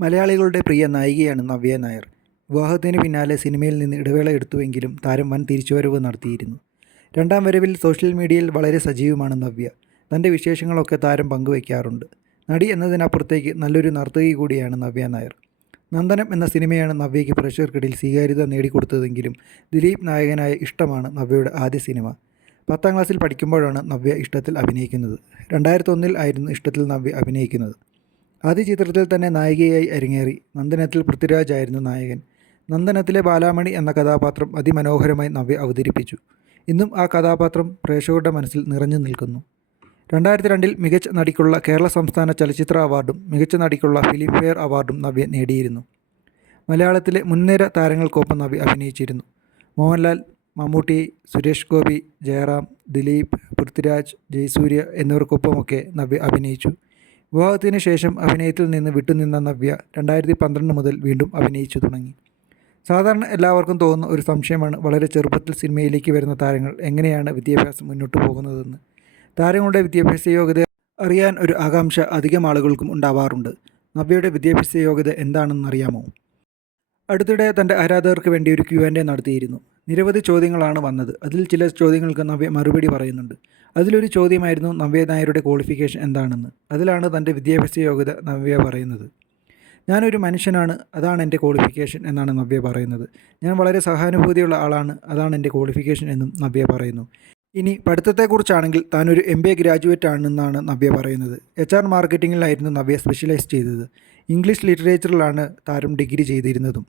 മലയാളികളുടെ പ്രിയ നായികയാണ് നവ്യ നായർ. വിവാഹത്തിന് പിന്നാലെ സിനിമയിൽ നിന്ന് ഇടവേള എടുത്തുവെങ്കിലും താരം വൻ തിരിച്ചുവരവ് നടത്തിയിരുന്നു. രണ്ടാം വരവിൽ സോഷ്യൽ മീഡിയയിൽ വളരെ സജീവമാണ് നവ്യ. തന്റെ വിശേഷങ്ങളൊക്കെ താരം പങ്കുവയ്ക്കാറുണ്ട് നടി എന്നതിനപ്പുറത്തേക്ക് നല്ലൊരു നർത്തകി കൂടിയാണ് നവ്യ നായർ. നന്ദനം എന്ന സിനിമയാണ് നവ്യയ്ക്ക് പ്രേക്ഷകർക്കിടയിൽ സ്വീകാര്യത നേടിക്കൊടുത്തതെങ്കിലും ദിലീപ് നായകനായ ഇഷ്ടമാണ് നവ്യയുടെ ആദ്യ സിനിമ. പത്താം ക്ലാസ്സിൽ പഠിക്കുമ്പോഴാണ് നവ്യ ഇഷ്ടത്തിൽ അഭിനയിക്കുന്നത്. രണ്ടായിരത്തൊന്നിൽ ആയിരുന്നു ഇഷ്ടത്തിൽ നവ്യ അഭിനയിക്കുന്നത്. ആദ്യ ചിത്രത്തിൽ തന്നെ നായികയായി അരങ്ങേറി. നന്ദനത്തിൽ പൃഥ്വിരാജ് ആയിരുന്നു നായകൻ. നന്ദനത്തിലെ ബാലാമണി എന്ന കഥാപാത്രം അതിമനോഹരമായി നവ്യ അവതരിപ്പിച്ചു. ഇന്നും ആ കഥാപാത്രം പ്രേക്ഷകരുടെ മനസ്സിൽ നിറഞ്ഞു നിൽക്കുന്നു. രണ്ടായിരത്തി രണ്ടിൽ മികച്ച നടിക്കുള്ള കേരള സംസ്ഥാന ചലച്ചിത്ര അവാർഡും മികച്ച നടിക്കുള്ള ഫിലിംഫെയർ അവാർഡും നവ്യ നേടിയിരുന്നു. മലയാളത്തിലെ മുൻനിര താരങ്ങൾക്കൊപ്പം നവ്യ അഭിനയിച്ചിരുന്നു. മോഹൻലാൽ മമ്മൂട്ടി സുരേഷ് ഗോപി ജയറാം ദിലീപ് പൃഥ്വിരാജ് ജയസൂര്യ എന്നിവർക്കൊപ്പമൊക്കെ നവ്യ അഭിനയിച്ചു. വിവാഹത്തിന് ശേഷം അഭിനയത്തിൽ നിന്ന് വിട്ടുനിന്ന നവ്യ രണ്ടായിരത്തി പന്ത്രണ്ട് മുതൽ വീണ്ടും അഭിനയിച്ചു തുടങ്ങി. സാധാരണ എല്ലാവർക്കും തോന്നുന്ന ഒരു സംശയമാണ് വളരെ ചെറുപ്പത്തിൽ സിനിമയിലേക്ക് വരുന്ന താരങ്ങൾ എങ്ങനെയാണ് വിദ്യാഭ്യാസം മുന്നോട്ട് പോകുന്നതെന്ന്. താരങ്ങളുടെ വിദ്യാഭ്യാസ യോഗ്യത അറിയാൻ ഒരു ആകാംക്ഷ അധികം ആളുകൾക്കും ഉണ്ടാവാറുണ്ട്. നവ്യയുടെ വിദ്യാഭ്യാസ യോഗ്യത എന്താണെന്നറിയാമോ അടുത്തിടെ തന്റെ ആരാധകർക്ക് വേണ്ടി ഒരു ക്യു ആൻഡ് എ നടത്തിയിരുന്നു. നിരവധി ചോദ്യങ്ങളാണ് വന്നത്. അതിൽ ചില ചോദ്യങ്ങൾക്ക് നവ്യ മറുപടി പറയുന്നുണ്ട്. അതിലൊരു ചോദ്യമായിരുന്നു നവ്യ നായരുടെ ക്വാളിഫിക്കേഷൻ എന്താണെന്ന്. അതിലാണ് തന്റെ വിദ്യാഭ്യാസ യോഗ്യത നവ്യ പറയുന്നത്. ഞാനൊരു മനുഷ്യനാണ് അതാണ് എന്റെ ക്വാളിഫിക്കേഷൻ എന്നാണ് നവ്യ പറയുന്നത്. ഞാൻ വളരെ സഹാനുഭൂതിയുള്ള ആളാണ് അതാണ് എന്റെ ക്വാളിഫിക്കേഷൻ എന്നും നവ്യ പറയുന്നു. ഇനി പഠിത്തത്തെക്കുറിച്ചാണെങ്കിൽ താനൊരു എം ബി എ ഗ്രാജുവേറ്റ് ആണെന്നാണ് നവ്യ പറയുന്നത്. എച്ച് ആർ മാർക്കറ്റിങ്ങിലായിരുന്നു നവ്യ സ്പെഷ്യലൈസ് ചെയ്തത്. ഇംഗ്ലീഷ് ലിറ്ററേച്ചറിലാണ് താരം ഡിഗ്രി ചെയ്തിരുന്നതും.